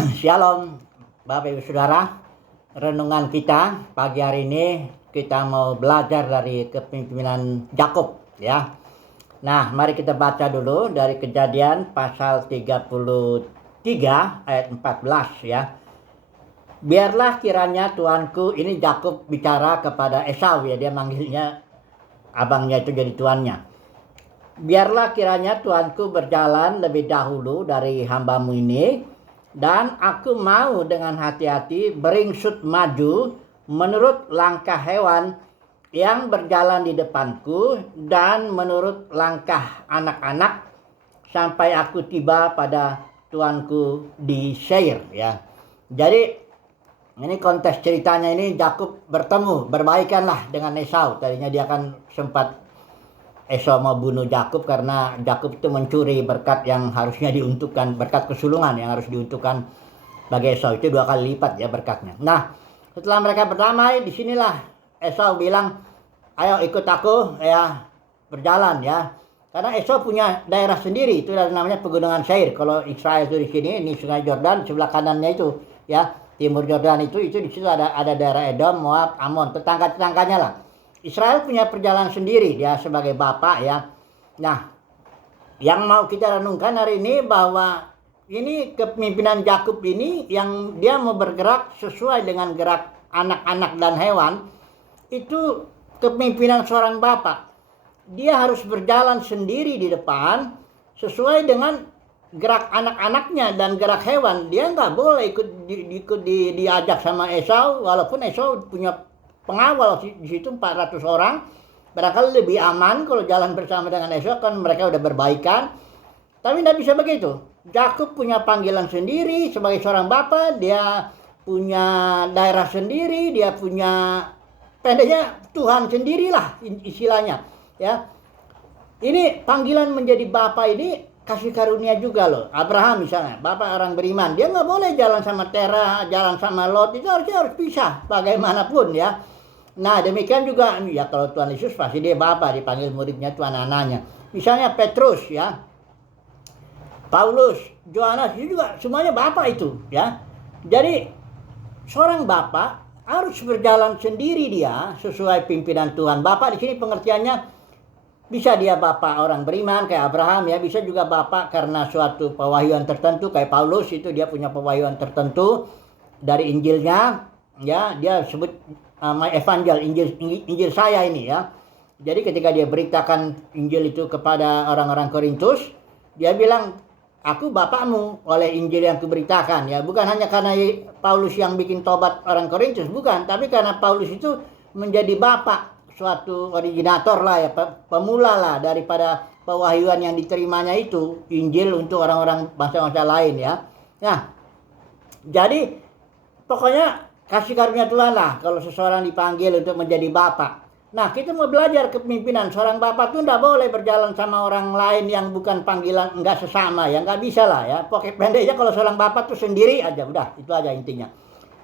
Shalom Bapak Ibu Saudara. Renungan kita pagi hari ini kita mau belajar dari kepemimpinan Yakub ya. Nah, mari kita baca dulu dari Kejadian pasal 33 ayat 14 ya. Biarlah kiranya Tuanku, ini Yakub bicara kepada Esau ya, dia manggilnya abangnya itu jadi tuannya. Biarlah kiranya Tuanku berjalan lebih dahulu dari hambamu ini, dan aku mau dengan hati-hati beringsut maju menurut langkah hewan yang berjalan di depanku dan menurut langkah anak-anak sampai aku tiba pada tuanku di Seir ya. Jadi ini konteks ceritanya, ini Yakub bertemu, berbaikanlah dengan Esau. Tadinya dia kan sempat Esau mau bunuh Yakub karena Yakub itu mencuri berkat yang harusnya diuntukkan, berkat kesulungan yang harus diuntukkan bagi Esau, itu 2 kali lipat ya berkatnya. Nah, setelah mereka berdamai, disinilah Esau bilang, ayo ikut aku ya, berjalan ya. Karena Esau punya daerah sendiri, itu namanya pegunungan Seir. Kalau Israel itu di sini, ini sungai Yordan, sebelah kanannya itu ya, timur Yordan itu di situ ada daerah Edom, Moab, Amon, tetangga-tetangganya lah. Israel punya perjalanan sendiri, dia sebagai bapak ya. Nah, yang mau kita renungkan hari ini bahwa ini kepemimpinan Yakub ini yang dia mau bergerak sesuai dengan gerak anak-anak dan hewan. Itu kepemimpinan seorang bapak. Dia harus berjalan sendiri di depan sesuai dengan gerak anak-anaknya dan gerak hewan. Dia nggak boleh ikut diajak sama Esau, walaupun Esau punya pengawal di situ 400 orang. Barangkali lebih aman kalau jalan bersama dengan Esau, kan mereka udah berbaikan. Tapi tidak bisa begitu. Yakub punya panggilan sendiri sebagai seorang bapak, dia punya daerah sendiri, dia punya, pendeknya Tuhan sendirilah istilahnya ya. Ini panggilan menjadi bapak ini kasih karunia juga loh. Abraham misalnya, bapak orang beriman, dia nggak boleh jalan sama Terah, jalan sama Lot, itu harus pisah bagaimanapun ya. Nah, demikian juga ya, kalau Tuhan Yesus pasti dia bapak, dipanggil muridnya Tuhan anaknya. Misalnya Petrus ya, Paulus, Yohanes, itu juga semuanya bapak itu ya. Jadi seorang bapak harus berjalan sendiri dia sesuai pimpinan Tuhan. Bapak di sini pengertiannya bisa dia bapak orang beriman kayak Abraham ya, bisa juga bapak karena suatu pewahyuan tertentu kayak Paulus, itu dia punya pewahyuan tertentu dari Injilnya ya, dia sebut my evangel, Injil saya ini ya. Jadi ketika dia beritakan Injil itu kepada orang-orang Korintus, dia bilang, aku bapakmu oleh Injil yang kuberitakan ya. Bukan hanya karena Paulus yang bikin tobat orang Korintus, bukan, tapi karena Paulus itu menjadi bapak, suatu originator lah ya, pemula lah daripada pewahyuan yang diterimanya itu, Injil untuk orang-orang bangsa-bangsa lain ya. Nah, jadi pokoknya kasih karunia Tuhan lah kalau seseorang dipanggil untuk menjadi bapak. Nah, kita mau belajar kepemimpinan. Seorang bapak tuh tidak boleh berjalan sama orang lain yang bukan panggilan, enggak sesama ya, enggak bisa lah ya. Pokoknya pendeknya kalau seorang bapak tuh sendiri aja, udah itu aja intinya.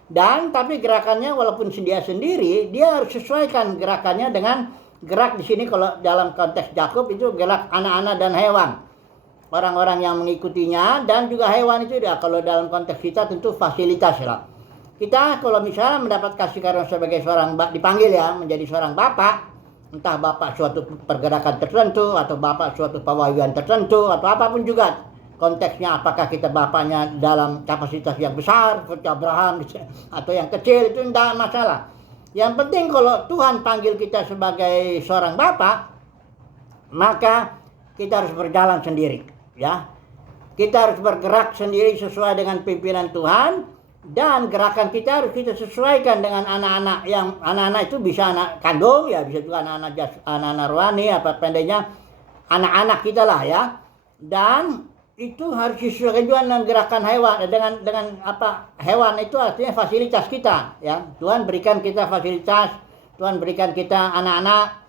Dan tapi gerakannya walaupun dia sendiri, dia harus sesuaikan gerakannya dengan gerak di sini. Kalau dalam konteks Yakub itu gerak anak-anak dan hewan, orang-orang yang mengikutinya, dan juga hewan itu ya. Kalau dalam konteks kita tentu fasilitas lah. Kita kalau misalnya mendapat kasih karunia sebagai seorang dipanggil ya menjadi seorang bapak, entah bapak suatu pergerakan tertentu atau bapak suatu pewahyuan tertentu atau apapun juga konteksnya, apakah kita bapaknya dalam kapasitas yang besar seperti Abraham atau yang kecil, itu tidak masalah. Yang penting kalau Tuhan panggil kita sebagai seorang bapak, maka kita harus berjalan sendiri ya. Kita harus bergerak sendiri sesuai dengan pimpinan Tuhan. Dan gerakan kita harus kita sesuaikan dengan anak-anak, yang anak-anak itu bisa anak kandung ya, bisa juga anak-anak rohani, apa pendeknya anak-anak kita lah ya. Dan itu harus disesuaikan juga dengan gerakan hewan, dengan apa, hewan itu artinya fasilitas kita ya. Tuhan berikan kita fasilitas, Tuhan berikan kita anak-anak,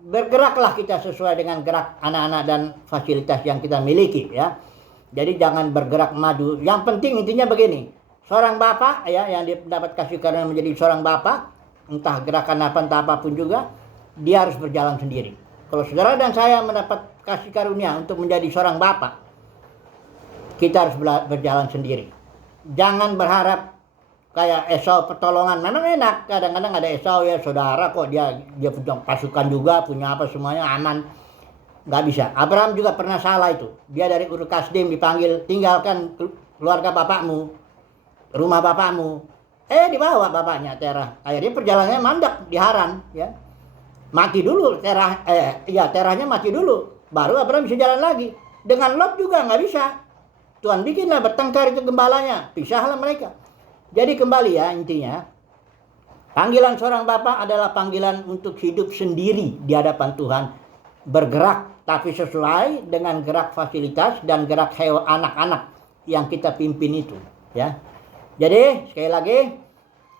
bergeraklah kita sesuai dengan gerak anak-anak dan fasilitas yang kita miliki ya. Jadi jangan bergerak maju. Yang penting intinya begini, seorang bapak ya yang dapat kasih karunia menjadi seorang bapak, entah gerakan apa entah apapun juga, dia harus berjalan sendiri. Kalau saudara dan saya mendapat kasih karunia untuk menjadi seorang bapak, kita harus berjalan sendiri. Jangan berharap kayak Esau pertolongan. Memang enak, kadang-kadang ada Esau ya saudara kok dia punya pasukan juga, punya apa semuanya aman. Nggak bisa. Abraham juga pernah salah itu. Dia dari Ur Kasdim dipanggil, tinggalkan keluarga bapakmu, rumah bapakmu. Dibawa bapaknya Terah. Akhirnya perjalanannya mandek di Haran, ya. Mati dulu Terahnya mati dulu. Baru Abraham bisa jalan lagi. Dengan Lot juga nggak bisa. Tuhan bikinlah bertengkar itu gembalanya, pisahlah mereka. Jadi kembali ya intinya, panggilan seorang bapak adalah panggilan untuk hidup sendiri di hadapan Tuhan, bergerak tapi sesuai dengan gerak fasilitas dan gerak anak-anak yang kita pimpin itu, ya. Jadi sekali lagi,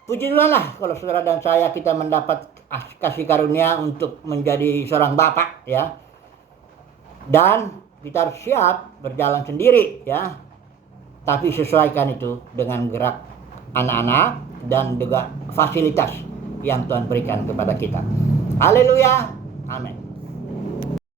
puji Tuhan lah kalau saudara dan saya kita mendapat kasih karunia untuk menjadi seorang bapak, ya. Dan kita harus siap berjalan sendiri, ya. Tapi sesuaikan itu dengan gerak anak-anak dan juga fasilitas yang Tuhan berikan kepada kita. Haleluya. Amin.